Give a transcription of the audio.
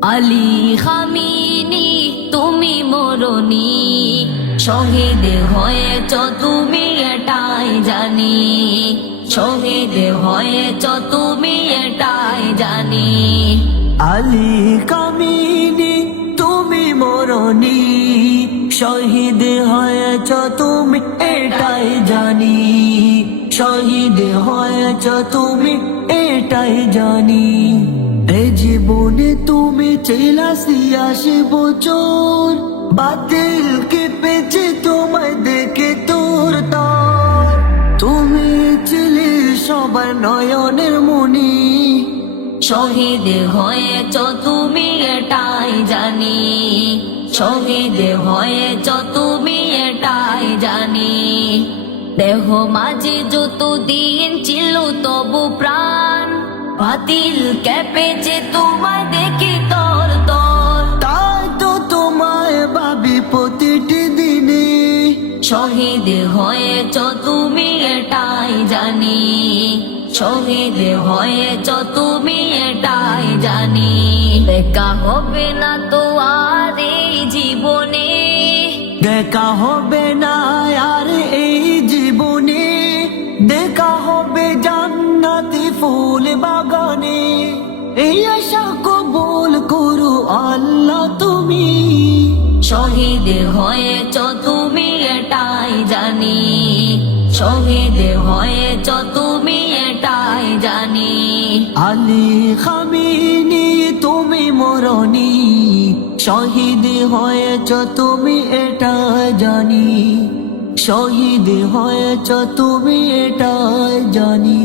Ali Khamenei তুমি মরণি, শহীদ হয়েছ তুমি এটাই জানি, শহীদ হয়েছ তুমি এটাই জানি। আলী কামিনী তুমি মরণি, শহীদ হয়েছ তুমি এটাই জানি, শহীদ হয়েছ তুমি এটাই জানি। এ জীবনে তুমি ৮৪ বছর, বাতিল কেঁপেছে তোমায় দেখে তোর তার। তুমি ছিলে সবার নয়নের মণি, শহীদ হয়েছ তুমি এটাই জানি, শহীদ হয়েছ তুমি এটাই জানি। দেহ মাঝে যতদিন ছিল তবু প্রাণ, বাতিল কেঁপেছে তোমায় দেখি তোর তোর। তাই তো তোমায় ভাবি প্রতিটি দিনে, শহীদ হয়েছ তুমি এটাই জানি, শহীদ হয়েছ তুমি এটাই জানি। দেখা হবে না তো আর এই জীবনে, দেখা হবে না আর এই জীবনে, দেখা হবে জান্নাতি ফুল বাগানে। এই আশা কবুল করো আল্লাহ তুমি, শহীদ হয়েছ তুমি এটাই জানি, শহীদ হয়েছ তুমি এটাই জানি। আলী খামিনী তুমি মরণি, শহীদ হয়েছ তুমি এটাই জানি, শহীদ হয়েছ তুমি এটাই জানি।